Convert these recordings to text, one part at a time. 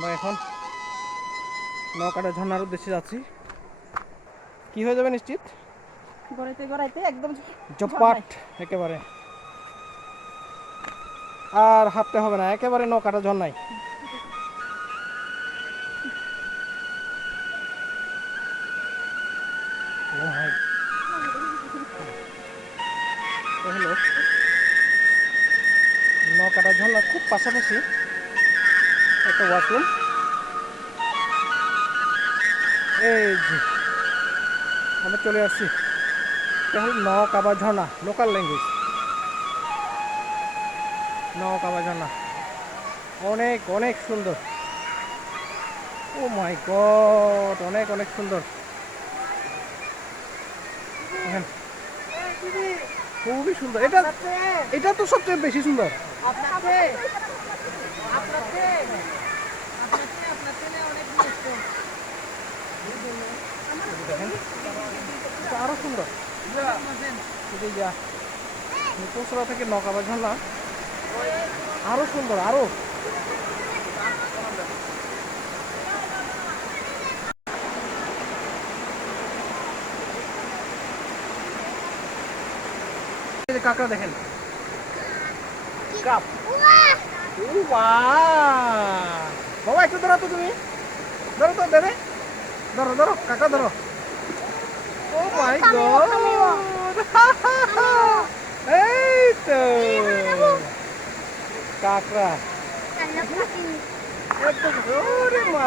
আমরা এখন নৌকাটা ঝর্ণার উদ্দেশ্যে যাচ্ছি। কি হয়ে যাবে নিশ্চিত? গড়াইতে গড়াইতে একদম জপাট একেবারে, আর হাঁটতে হবে না, একেবারে নৌকাটা ঝর্ণায়। হলো নৌকাটা ঝর্ণার খুব পাশাপাশি একটা ওয়াশরুম। এই যে আমরা চলে আসছি, এটা হলো নৌকা বা ঝর্ণা, লোকাল ল্যাঙ্গুয়েজ। নৌকা বা ঝর্ণা অনেক অনেক সুন্দর। ও মাই গড, অনেক অনেক সুন্দর। দেখেন, খুবই সুন্দর। এটা এটা তো সবচেয়ে বেশি সুন্দর। দেখেন, এটা আরো সুন্দর। মিরপুর থেকে নৌকা ঝর্ণা আরো সুন্দর, আরো। কাঁকড়া দেখেন, কাপ। বাবা একটু ধরো তো, তুমি ধরো তো, দেবে, ধরো ধরো কাঁকড়া ধরো। ও মাই গড, এই তো কাঁকড়া একদম। ওরে মা,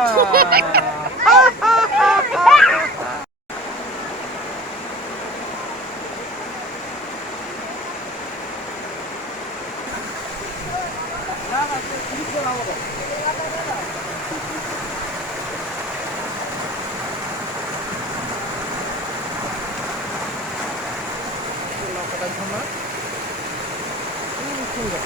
নৌকাটা ঝর্ণা খুব সুন্দর।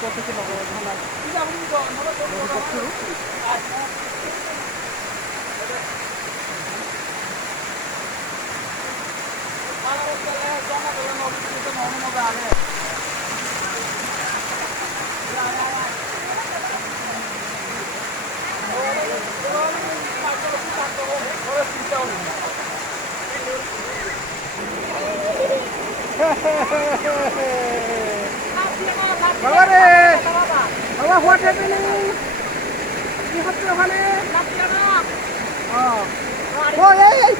প্রকৃতি নগর ঝর্ণা বাবা রে, বাবা হোয়াট হ্যাপেনিং? কি হচ্ছে ওখানে? ও এই এই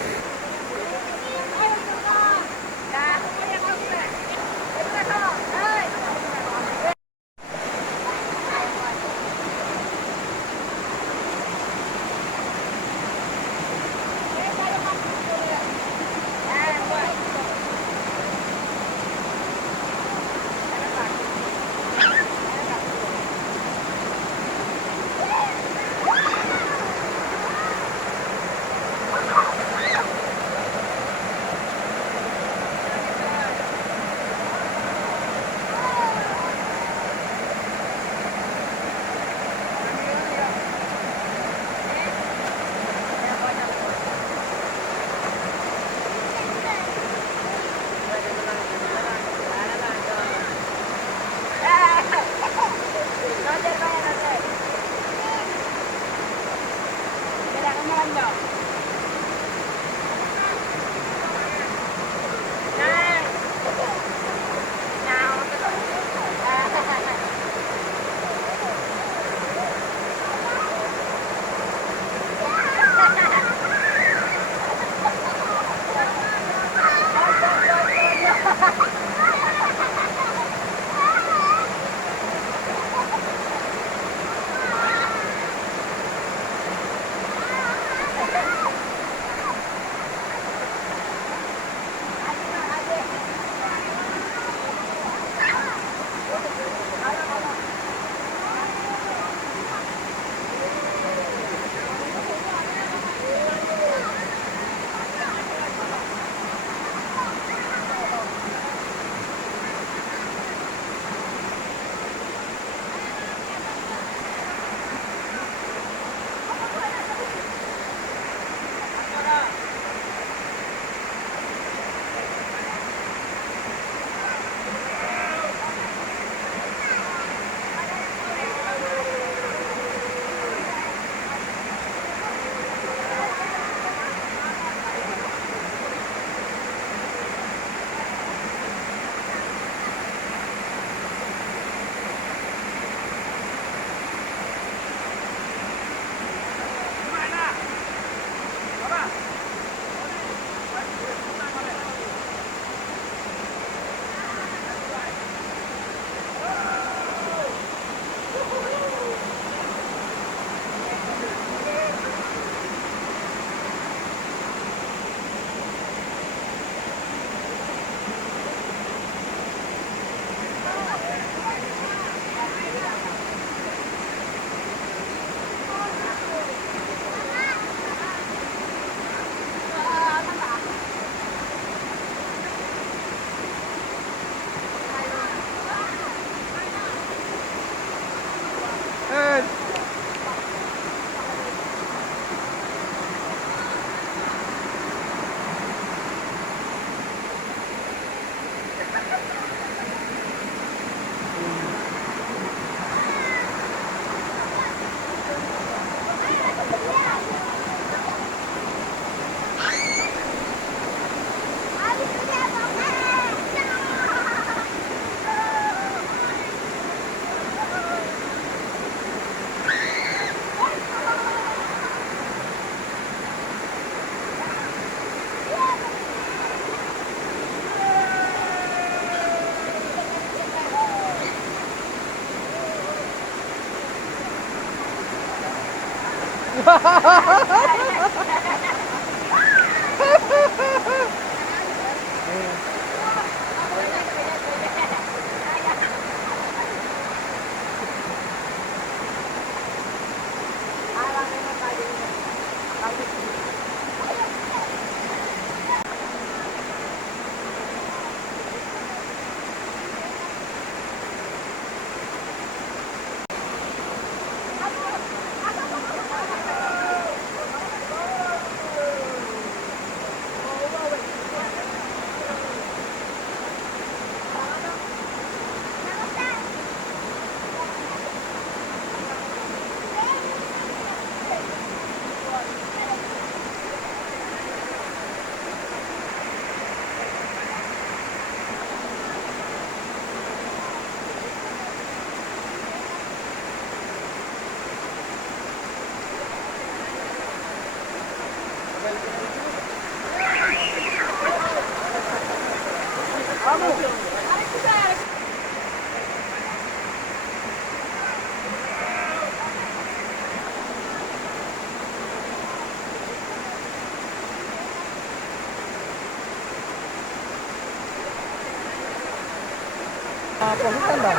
প্রফিট ঠান্ডা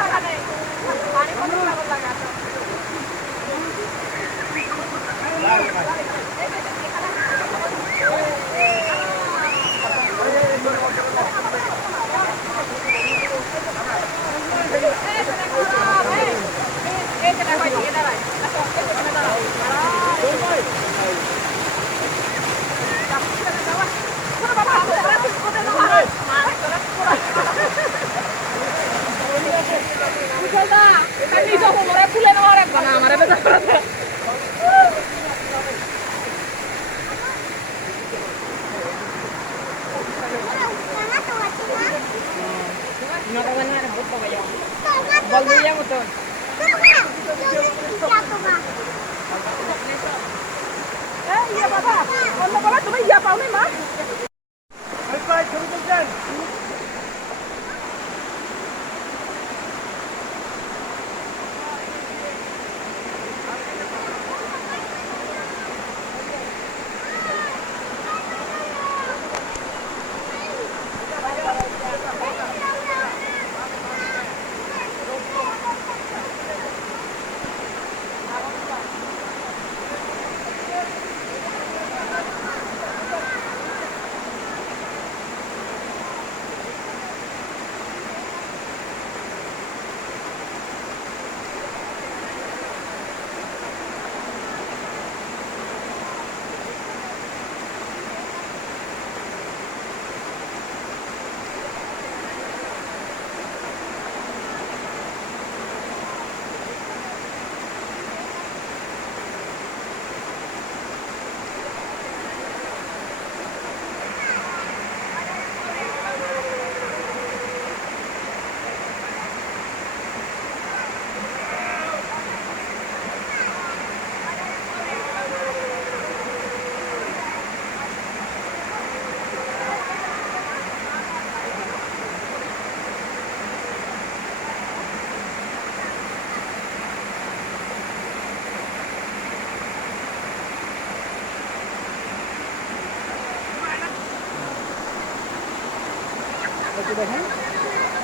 দেখেন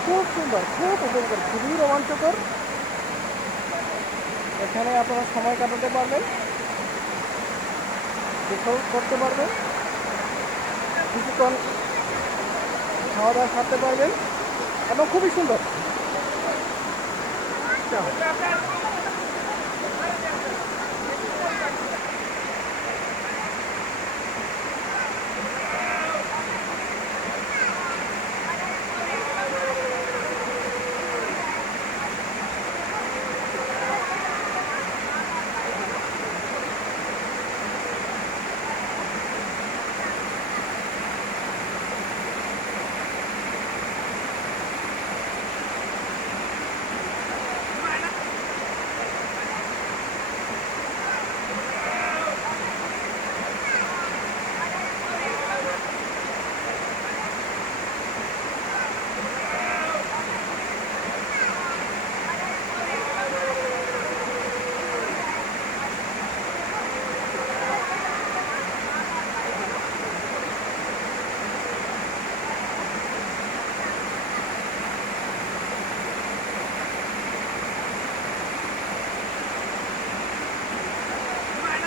খুব সুন্দর, খুব উপভোগ, খুবই রোমাঞ্চকর। এখানে আপনারা সময় কাটাতে পারবেন, গোসল করতে পারবেন, কিছুক্ষণ খাওয়া দাওয়া সারতে পারবেন এবং খুবই সুন্দর।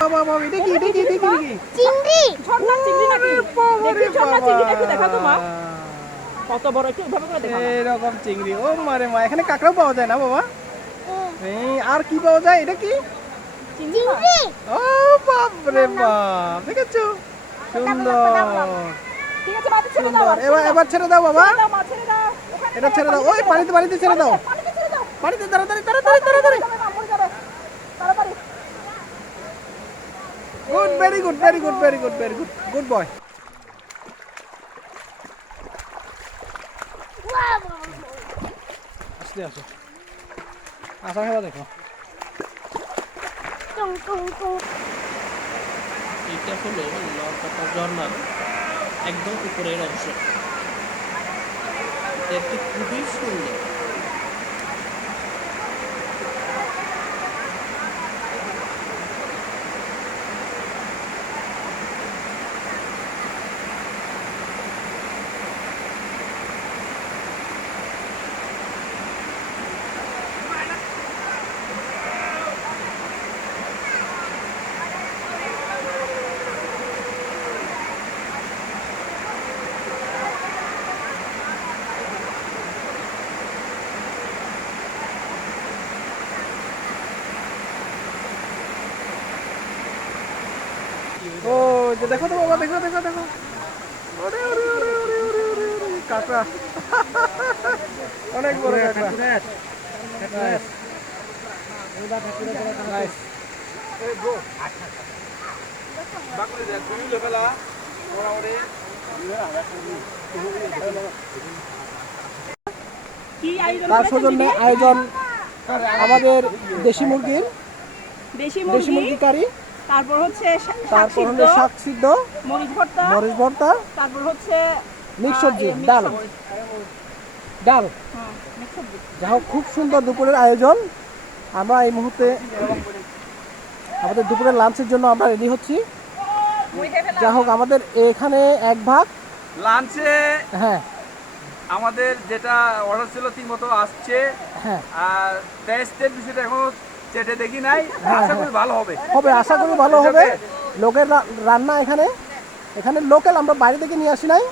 বাবা বাবা এটা কি এটা কি এটা কি চিংড়ি ঝর্ণার চিংড়ি নাকি বাবা রে দেখি ঝর্ণার বাবা। চিংড়িটা একটু দেখাও তো মা কত বড় একটু এভাবে করে দেখাও না। এরকম চিংড়ি ও মারে মা এখানে কাঁকড়াও পাওয়া যায় না বাবা এই আর কি পাওয়া যায় এটা কি চিংড়ি ও বাপ রে বাপ দেখেছো সুন্দর ঠিক আছে মাছ ছেড়ে দাও সুন্দর এবার এবার ছেড়ে দাও বাবা ছেড়ে দাও মাছ ছেড়ে দাও ওখানে এটা ছেড়ে দাও ওই পানিতে পানিতে ছেড়ে দাও পানিতে ছেড়ে দাও পানিতে তাড়াতাড়ি তাড়াতাড়ি তাড়াতাড়ি মরে যাবে তাড়াতাড়ি good very good very good very good very good good boy আসতে আসো আসা খেলা দেখো টুং টুং টুং এটা হলো নরকাটা ঝর্ণার একদম উপরের অংশ। দেখতে খুবই সুন্দর। ও যে দেখো তো বাবা দেখো দেখো দেখো ওরে ওরে ওরে ওরে ওরে ওরে ওরে কাঁকড়া অনেক বড় কাঁকড়া নাইস নাইস কি আয়োজন তার করেছেন সৌজন্যে দিদি? আয়োজন আমাদের দেশি মুরগির দেশি দেশি মুরগি মুরগি কারি তারপর হচ্ছে শাক তারপর সিদ্ধ হলো শাক সিদ্ধ মরিচ ভর্তা মরিচ ভর্তা তারপর হচ্ছে মিক্স সবজি মিক্স ডাল সবজি। ডাল হুম, মিক্স সবজি। যা হোক খুব সুন্দর দুপুরের আয়োজন আমরা এই মুহূর্তে আমাদের দুপুরের লাঞ্চের জন্য আমরা রেডি হচ্ছি যা হোক আমাদের এখানে এক ভাগ লাঞ্চে হ্যাঁ আমাদের যেটা অর্ডার ছিল ঠিক মতো আসছে হ্যাঁ আর টেস্টের বিষয়টা এখনো চেটে দেখি নাই হ্যাঁ, আশা হ্যাঁ। করি ভালো হবে হবে আশা করি ভালো হবে লোকের রান্না এখানে এখানে লোকাল আমরা বাইরে থেকে নিয়ে আসি নাই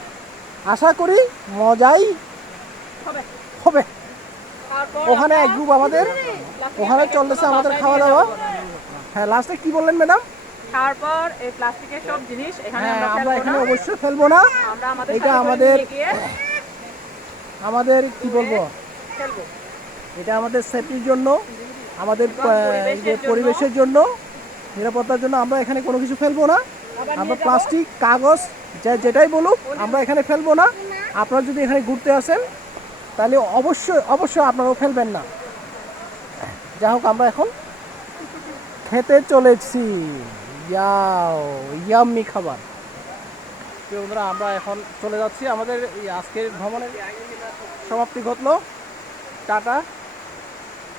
আশা করি মজাই হবে। হবে তারপর ওখানে এক গ্রুপ আমাদের ওখানে চলতেছে আমাদের খাওয়া দাওয়া হ্যাঁ লাস্টে কি বললেন ম্যাডাম তারপর এই প্লাস্টিকের সব জিনিস এখানে হ্যাঁ আমরা আমরা ফেলবো এখানে না। অবশ্যই ফেলবো না আমরা আমাদের এটা সাথে করে আমাদের- নিয়ে গিয়ে আমাদের কি বলবো ফেলবো। এটা আমাদের সেফটির জন্য আমাদের পরিবেশের যে জন্য। পরিবেশের জন্য নিরাপত্তার জন্য আমরা এখানে কোনো কিছু ফেলবো না আবার আমরা নিয়ে যাবো। প্লাস্টিক কাগজ যেটাই বলুক আমরা এখানে ফেলবো না আপনারা যদি এখানে ঘুরতে আসেন তাহলে অবশ্যই অবশ্যই আপনারাও ফেলবেন না যা হোক আমরা এখন খেতে চলেছি ইয়াম্মি খাবার প্রিয় বন্ধুরা আমরা এখন চলে যাচ্ছি আমাদের এই আজকের ভ্রমণের সমাপ্তি ঘটলো টাটা